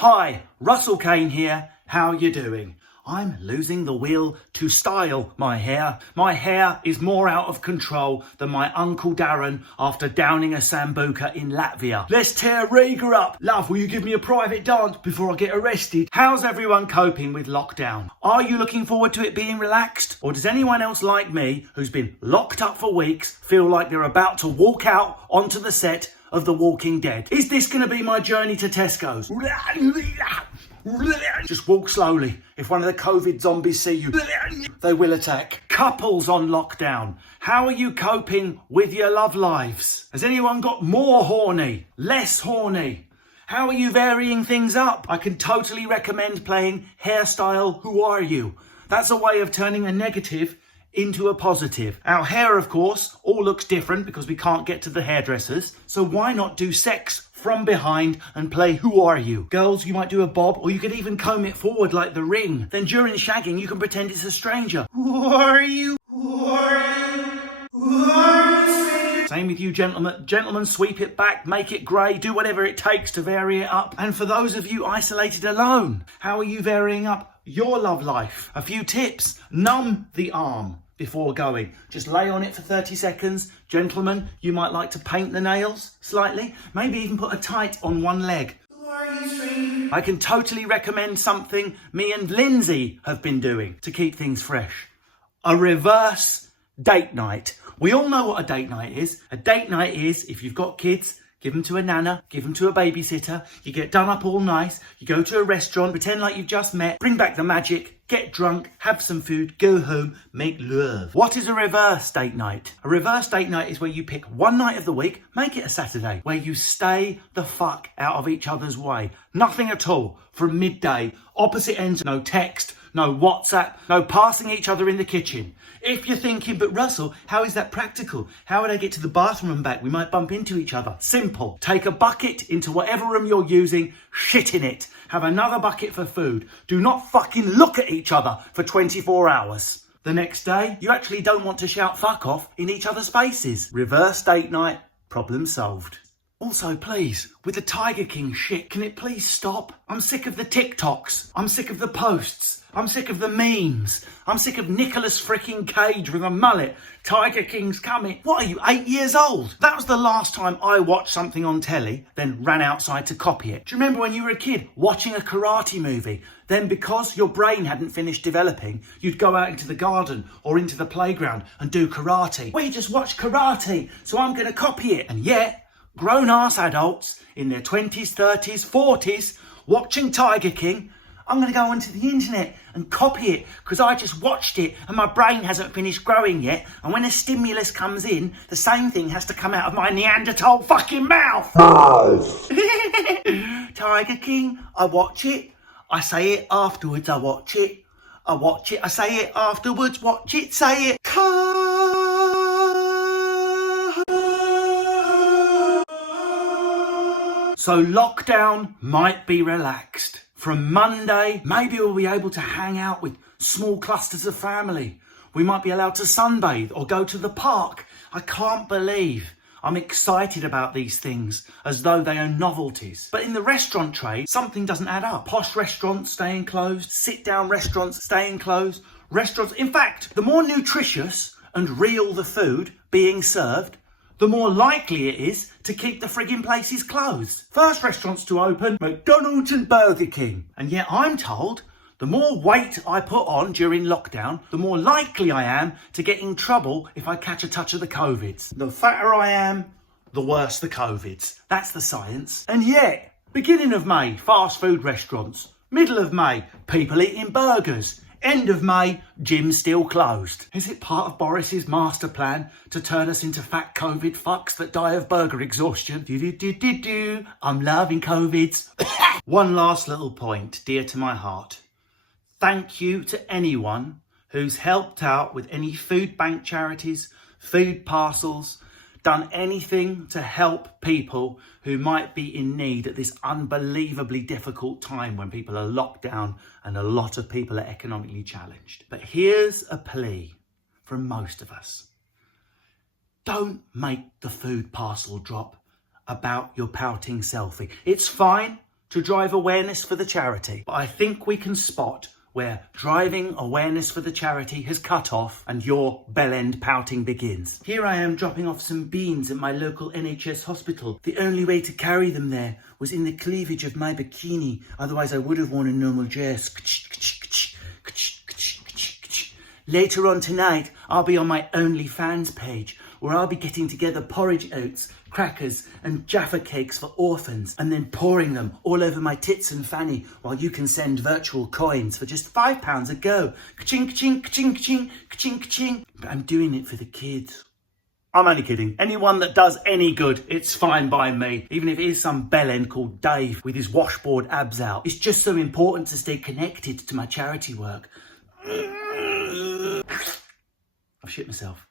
Hi, Russell Kane here. How you doing? I'm losing the will to style my hair. My hair is more out of control than my Uncle Darren after downing a Sambuca in Latvia. Let's tear Riga up. Love, will you give me a private dance before I get arrested? How's everyone coping with lockdown? Are you looking forward to it being relaxed? Or does anyone else like me, who's been locked up for weeks, feel like they're about to walk out onto the set of The Walking Dead? Is this going to be my journey to Tesco's? Just walk slowly. If one of the COVID zombies see you, they will attack. Couples on lockdown. How are you coping with your love lives? Has anyone got more horny? Less horny? How are you varying things up? I can totally recommend playing Hairstyle Who Are You? That's a way of turning a negative into a positive. Our hair, of course, all looks different because we can't get to the hairdressers. So why not do sex from behind and play Who Are You? Girls, you might do a bob, or you could even comb it forward like The Ring. Then during shagging, you can pretend it's a stranger. Who are you? Who are you? Who are you, stranger? Same with you, gentlemen. Gentlemen, sweep it back, make it grey, do whatever it takes to vary it up. And for those of you isolated alone, how are you varying up your love life? A few tips. Numb the arm before going. Just lay on it for 30 seconds. Gentlemen, you might like to paint the nails slightly. Maybe even put a tight on one leg. Who are you, stranger? I can totally recommend something me and Lindsay have been doing to keep things fresh. A reverse date night. We all know what a date night is. A date night is, if you've got kids, give them to a nana, give them to a babysitter, you get done up all nice, you go to a restaurant, pretend like you've just met, bring back the magic, get drunk, have some food, go home, make love. What is a reverse date night? A reverse date night is where you pick one night of the week, make it a Saturday, where you stay the fuck out of each other's way. Nothing at all. From midday, opposite ends, no text, no WhatsApp, no passing each other in the kitchen. If you're thinking, but Russell, how is that practical? How would I get to the bathroom and back? We might bump into each other. Simple. Take a bucket into whatever room you're using, shit in it. Have another bucket for food. Do not fucking look at each other for 24 hours. The next day, you actually don't want to shout fuck off in each other's faces. Reverse date night, problem solved. Also, please, with the Tiger King shit, can it please stop? I'm sick of the TikToks. I'm sick of the posts. I'm sick of the memes. I'm sick of Nicolas freaking Cage with a mullet. Tiger King's coming. What are you, 8 years old? That was the last time I watched something on telly, then ran outside to copy it. Do you remember when you were a kid watching a karate movie? Then because your brain hadn't finished developing, you'd go out into the garden or into the playground and do karate. We just watched karate, so I'm going to copy it. And yet, grown-ass adults in their 20s, 30s, 40s, watching Tiger King, I'm going to go onto the internet and copy it because I just watched it and my brain hasn't finished growing yet. And when a stimulus comes in, the same thing has to come out of my Neanderthal fucking mouth. Tiger King, I watch it. I say it afterwards, I watch it. I watch it, I say it afterwards, watch it, say it. So lockdown might be relaxed. From Monday, maybe we'll be able to hang out with small clusters of family. We might be allowed to sunbathe or go to the park. I can't believe I'm excited about these things as though they are novelties. But in the restaurant trade, something doesn't add up. Posh restaurants staying closed, sit-down restaurants staying closed, restaurants... In fact, the more nutritious and real the food being served, the more likely it is to keep the frigging places closed. First restaurants to open, McDonald's and Burger King. And yet I'm told the more weight I put on during lockdown, the more likely I am to get in trouble if I catch a touch of the COVIDs. The fatter I am, the worse the COVIDs. That's the science. And yet, beginning of May, fast food restaurants. Middle of May, people eating burgers. End of May, gyms still closed. Is it part of Boris's master plan to turn us into fat COVID fucks that die of burger exhaustion? I'm loving COVIDs. One last little point, dear to my heart. Thank you to anyone who's helped out with any food bank charities, food parcels, done anything to help people who might be in need at this unbelievably difficult time when people are locked down and a lot of people are economically challenged. But here's a plea from most of us. Don't make the food parcel drop about your pouting selfie. It's fine to drive awareness for the charity. But I think we can spot where driving awareness for the charity has cut off and your bell-end pouting begins. Here I am dropping off some beans at my local NHS hospital. The only way to carry them there was in the cleavage of my bikini, otherwise I would have worn a normal dress. Later on tonight, I'll be on my OnlyFans page, where I'll be getting together porridge oats, crackers and Jaffa cakes for orphans, and then pouring them all over my tits and fanny, while you can send virtual coins for just £5 a go. Ka-ching, ka-ching, ka-ching, ka-ching, ka-ching, ka-ching. But I'm doing it for the kids. I'm only kidding. Anyone that does any good, it's fine by me. Even if it is some bellend called Dave with his washboard abs out. It's just so important to stay connected to my charity work. I've shit myself.